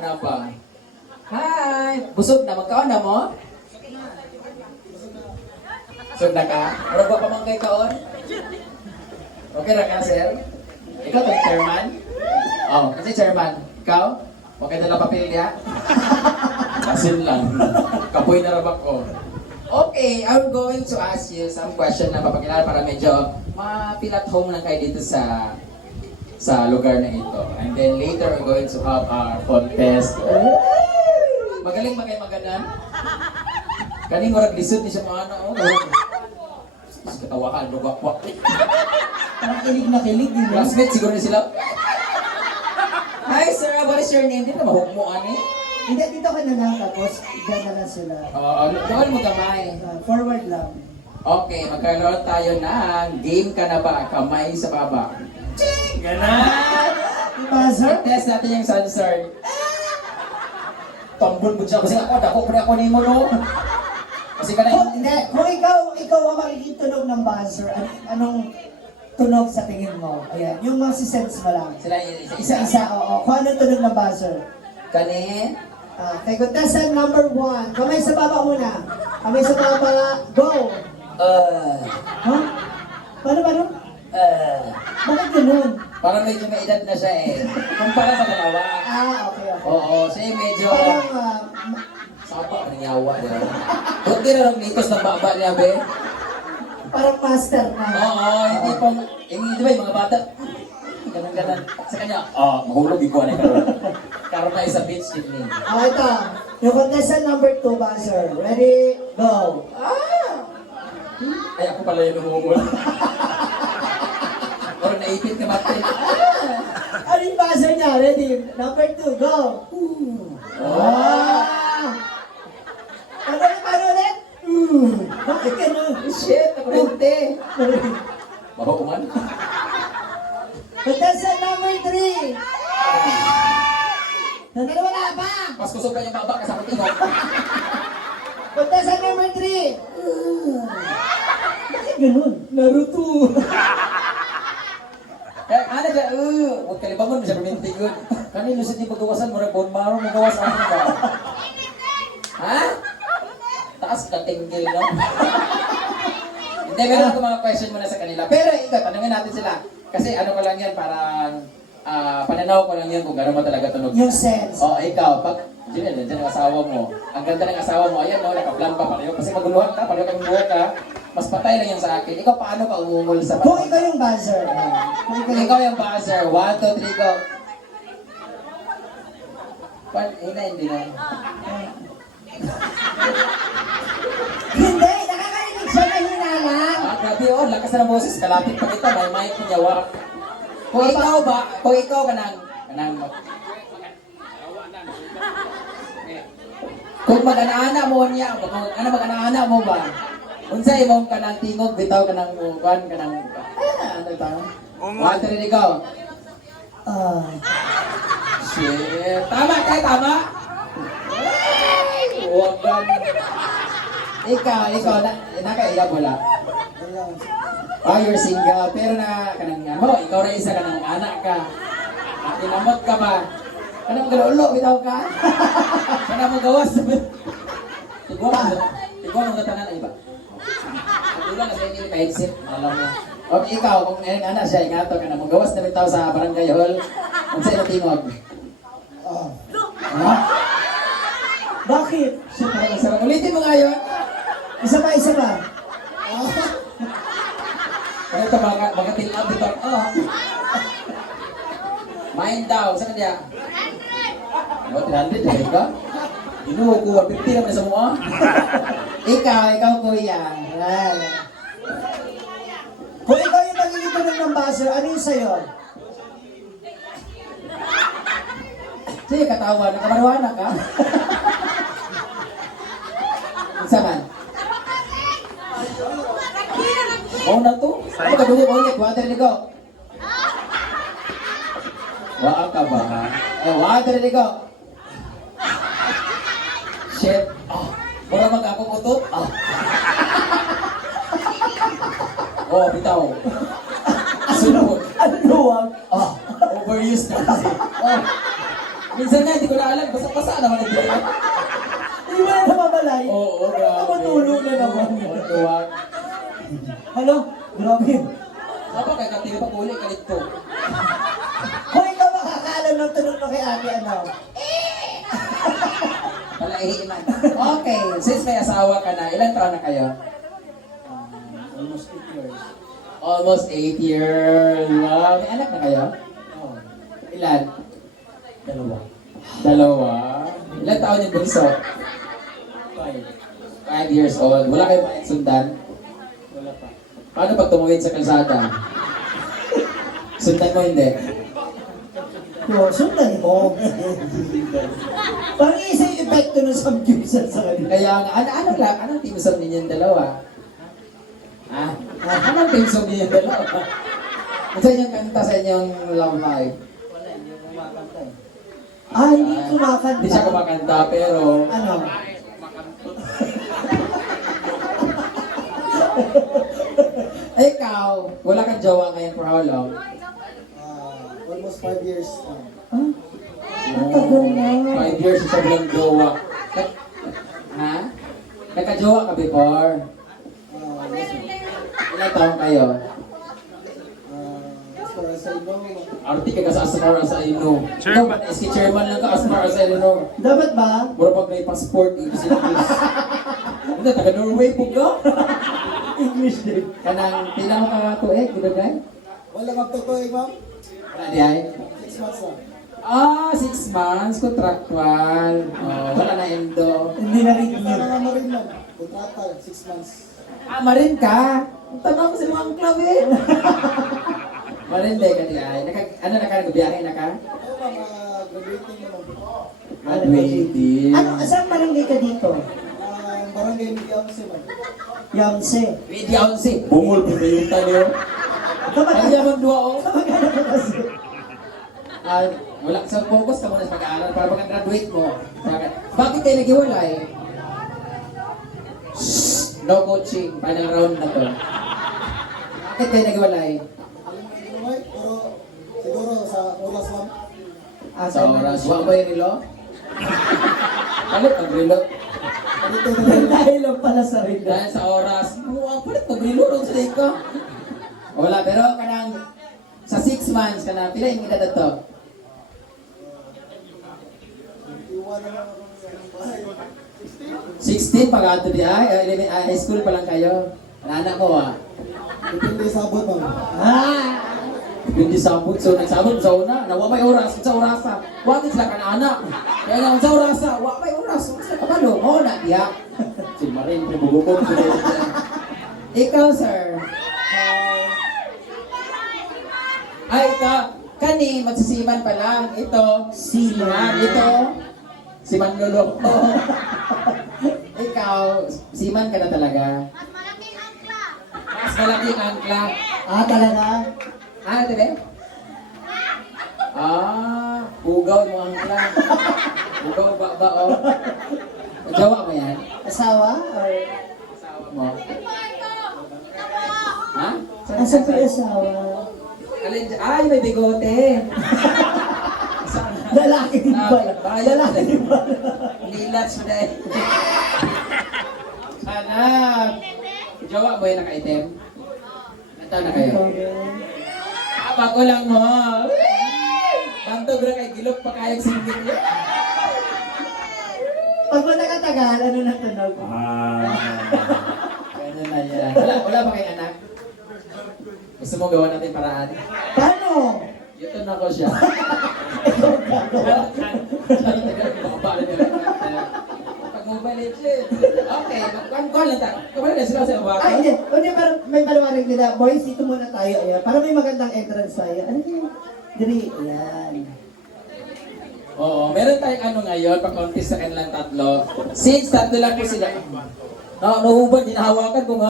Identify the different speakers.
Speaker 1: ana pa. Hi! Busog na, magkaon na mo? Busog na ka? Ano ba pa man kay kaon? Okay na ka, sir? Ikaw to, chairman? Oh, kasi chairman. Ikaw? Okay na lang papel niya? Asin lang. Kapoy na rabak ko. Okay, I'm going to ask you some question na papakilala para medyo ma-feel at home lang kayo dito sa sa lugar na ito. And then later, we're going to have our contest. Magaling ba kayo maganan? Kaning murag lisod ni siya mga ano. Oh, Tapos katawakan, lugakwak.
Speaker 2: Parang kilig na kilig?
Speaker 1: Classmate siguro ni sila. Hi sir, what is your name? Di na mahugmuan eh.
Speaker 2: Hindi, dito ka na lang, tapos dyan na lang sila.
Speaker 1: Oo, doon mo gamay.
Speaker 2: Ah, forward lang.
Speaker 1: Okay, magkaroon tayo ng game ka na ba? Kamay sa baba. Ching! Ganan!
Speaker 2: Di ba, sir?
Speaker 1: Test natin yung sensor. Tambol mo dyan kasi ako, dako pa ako ni mo no. Kasi ka
Speaker 2: Kung,
Speaker 1: na
Speaker 2: hindi, kung ikaw, ikaw ang magiging tunog ng buzzer, an- anong tunog sa tingin mo? Ayan, yung masisense mo lang.
Speaker 1: sila isa-isa.
Speaker 2: Oo. Kung anong tunog ng buzzer?
Speaker 1: Kani?
Speaker 2: Ah, kay contestant number one. Kamay sa baba muna. Kamay sa baba, go!
Speaker 1: Uh,
Speaker 2: Ha? Paano, paano?
Speaker 1: Uh,
Speaker 2: Bakit ganun?
Speaker 1: parang medyo may edad na siya eh. Kumpara sa dalawa.
Speaker 2: Ah, okay, okay.
Speaker 1: Oo, siya medyo...
Speaker 2: Parang, ah, ma-
Speaker 1: Sapa ka ng yawa niya. Huwag din na mitos ng baba niya, be.
Speaker 2: parang master na.
Speaker 1: Oo, hindi pong... Yung, di ba yung mga bata, ganun ganan Sa kanya, ah, mahulog ikaw na karoon. Karoon na isa beach evening.
Speaker 2: Ah, ito. Yung contestant number two, buzzer. Ready? Go! Ah!
Speaker 1: Ay, ako pala yung umungol. Pero naipit ka ba?
Speaker 2: Ano yung buzzer niya? Ready? Number two, go! Ah! Ano ulit? Ano ulit? Mm. Bakit ganun?
Speaker 1: Shit, nakulente. Baba kuman.
Speaker 2: Contestant number three! Nanawala pa!
Speaker 1: Mas kusog ka yung baba kasama tingog.
Speaker 2: Contestant number three! Mm. Bakit ganun?
Speaker 1: Naruto. Uh, huwag kalibangon mo siya pamintigod. Kanino sa di magawasan mo rin, bone marrow mo gawas ano ba? Ha? Taas ka tinggil, no? Hindi, meron ako mga question muna sa kanila. Pero ikaw, tanungin natin sila. Kasi ano ko lang yan, parang ah, pananaw ko lang yan kung gano'n mo talaga tunog.
Speaker 2: Yung sense.
Speaker 1: Oh, ikaw, pag Diyan, nandiyan ang asawa mo. Ang ganda ng asawa mo, ayan no, nakaplan pa pareho. Kasi maguluhan ka, pareho kang buhok ka. Mas patay lang yan sa akin. Ikaw, paano ka umungol sa
Speaker 2: Kung ikaw yung buzzer. Kung ikaw yung
Speaker 1: ikaw yung buzzer. One, two, three, go. Pan, hina, hindi na.
Speaker 2: Hindi! Nakakarinig siya na hinala!
Speaker 1: Ah, grabe oh, lakas na ng boses. Kalapit pa kita, may mic niya, wak. Kung ikaw ba, kung ikaw ka nang, kanang, kung mag-ana mo niya, kung ano mag-ana mo ba? Unsay mo ka nang tingog, bitaw ka nang uban, ka nang, ah, ano ito? One, three, ikaw.
Speaker 2: Ah.
Speaker 1: Shit. Tama ka, tama? Ay, Huwag gan. Ikaw, ikaw, na, nakaiyak wala. Ah, you're single, pero na, kanang nga mo, ikaw rin isa kanang anak ka. Ah, Tinamot ka ba? Kanang galulo, bitaw ka? Kanang mo gawas. Tigwa mo, tigwa mo tanan ay Ang na sa inyo, ka-exit, alam mo. Okay, ikaw, kung ngayon anak siya, ingato ka na, mo gawas na bitaw sa barangay hall. Kung sa'yo tingog.
Speaker 2: Ah.
Speaker 1: Ha?
Speaker 2: Bakit?
Speaker 1: Shit, parang sarap. Ulitin mo nga yun.
Speaker 2: Isa pa, isa pa.
Speaker 1: Ano ito, mga, mga tilap dito. Oh. Mind daw, sa kanya. Ano, 300, dahil ka? Inuho ko, 150 naman sa mga. ikaw, ikaw kuya.
Speaker 2: Yan. Kung ikaw yung tunog ng buzzer, ano yung sa'yo?
Speaker 1: Sige, katawa, nakamarwana ka. Isa man. Oh, na to? Ano ka dugo ulit? Water ni go. Waa ka ba? Eh, water ni go. Shit. Ah, wala mag akong utot. Ah. Oh, bitaw. Sunod.
Speaker 2: Ano luwag?
Speaker 1: Ah, overused na kasi. Oh. Minsan nga, hindi ko na alam. Basta-basa naman ang bigat.
Speaker 2: Hindi mo na namamalay.
Speaker 1: Oo, grabe.
Speaker 2: Matulog na naman.
Speaker 1: Oo, tuwag.
Speaker 2: Hello? Grabe.
Speaker 1: Apa kay kating pa uli kalit ko.
Speaker 2: Kung ikaw makakaalam ng tunog na kay ate, ano?
Speaker 1: Wala ihiman. Okay, since may asawa ka na, ilan taon na kayo?
Speaker 2: Almost 8 years.
Speaker 1: Almost 8 years. Wow. May anak na kayo?
Speaker 2: Oh,
Speaker 1: Ilan?
Speaker 2: dalawa.
Speaker 1: Dalawa. Ilan taon yung bunso?
Speaker 2: Five.
Speaker 1: 5 years old. Wala kayo mga sundan?
Speaker 2: Wala pa.
Speaker 1: Paano pag tumawid sa kalsada? Sundan mo hindi?
Speaker 2: So, sundan mo. Parang isa yung epekto ng samgyupsal sa kanila.
Speaker 1: Kaya nga, ano, ano lang, anong team song ninyong dalawa? Ha? Anong team song ninyong dalawa? Ano inyong kanta sa inyong love life?
Speaker 2: Wala, hindi kumakanta eh. Ah, hindi kumakanta.
Speaker 1: Hindi siya kumakanta, pero...
Speaker 2: Ano?
Speaker 1: Eh, ikaw, wala kang jowa ngayon for how long?
Speaker 3: Ah, almost five years now.
Speaker 2: Ah, ang tagal na.
Speaker 1: Five years siya bilang jowa. Ha? Nagka-jowa ka before? Ilang taon kayo? Arti ka sa as far as I know. Ikaw ba, SK chairman lang ka as far as I know.
Speaker 2: Dapat ba?
Speaker 1: Mura pag may passport, English English. Ano, taga Norway po ka?
Speaker 2: English din.
Speaker 1: Kanang, pila mo ka to eh, ba guys?
Speaker 3: wala magtutuloy, ma'am.
Speaker 1: Wala di ay?
Speaker 3: Six months na.
Speaker 1: Ah, six months, contractual. Oh, wala na endo.
Speaker 2: Hindi na rin
Speaker 3: Para nga marin lang. Kontrata, six months.
Speaker 1: Ah, marin ka. Ang tanong ko sa mga club eh. marin di ka ay. Naka, ano na ka, nagbiyahe na ka?
Speaker 3: Oo, ah, graduating naman.
Speaker 1: Graduating.
Speaker 2: Ano, saan barangay ka dito?
Speaker 3: Ah, barangay.
Speaker 2: Yamse.
Speaker 1: Ready on si. Bungol po yung tayo.
Speaker 2: Kapag
Speaker 1: Ay, yaman dua
Speaker 2: kasi.
Speaker 1: Ah, wala sa focus ka muna sa pag-aaral para pag-graduate mo. Bakit? Bakit kayo naghiwalay? Shh! No coaching. Panang round na to. Bakit kayo
Speaker 3: right? Pero siguro sa oras, ma'am.
Speaker 2: Ah,
Speaker 1: Sa oras. Wa ba yung relo? Palit ang
Speaker 3: na lang.
Speaker 2: Dahil lang pala sa rin.
Speaker 1: Dahil sa oras. Wow, palit ang relo ron sa ka. Wala, pero kanang sa six months ka na, pila yung edad to?
Speaker 3: Lang bahay.
Speaker 1: 16 pag ato di ay, high school pa lang kayo. Anak mo ah.
Speaker 3: Depende sa abot, ma'am.
Speaker 2: Ah!
Speaker 1: Hindi sabot, so nagsabot sa una, nawa may oras, sa orasa. Wa gid sila kana anak. Kaya lang sa orasa, wa may oras, sa kabalo, mo na diya. Si Marin pabugukon ko. Ikaw sir. Ay, ka, kani, magsisiman pa lang. Ito,
Speaker 2: Siman.
Speaker 1: Ito, si Manlolo ko. Ikaw, siman ka na talaga.
Speaker 4: Malaking angkla.
Speaker 2: Ah, talaga?
Speaker 1: Ah, diba? Ah, ugaw mo ang lang. Ugaw ba ba oh? Jawa mo yan?
Speaker 2: Asawa? Or...
Speaker 1: Asawa mo? Ha?
Speaker 2: Asan po yung asawa?
Speaker 1: Alin? Ay, may bigote.
Speaker 2: Lalaki din.
Speaker 1: Bayan.
Speaker 2: Lalaki din pala.
Speaker 1: Nilats mo dahil. Anak! Jawa mo yung nakaitim? Nata na kayo? Ah, bago lang mo. Bantog na kay Gilok pa kayang singgit.
Speaker 2: Pag mo nakatagal, ano na tunog?
Speaker 1: Ganun na yan. Wala, wala ba kayong anak? Gusto mo gawa natin paraan?
Speaker 2: Paano?
Speaker 1: Yuton na ko siya.
Speaker 2: Ikaw gagawa.
Speaker 1: Legend. Okay, magkuhan lang tayo. Kumala na sila sa
Speaker 2: Ay,
Speaker 1: baka.
Speaker 2: hindi. O, parang may paliwanag nila. Boys, dito muna tayo. Ayan. Para may magandang entrance tayo. Ano yun? Diri. Ayan.
Speaker 1: Oo, meron tayong ano ngayon, pag-contest sa kanilang tatlo. Since tatlo lang po sila. No, nauuban, hinahawakan ko nga.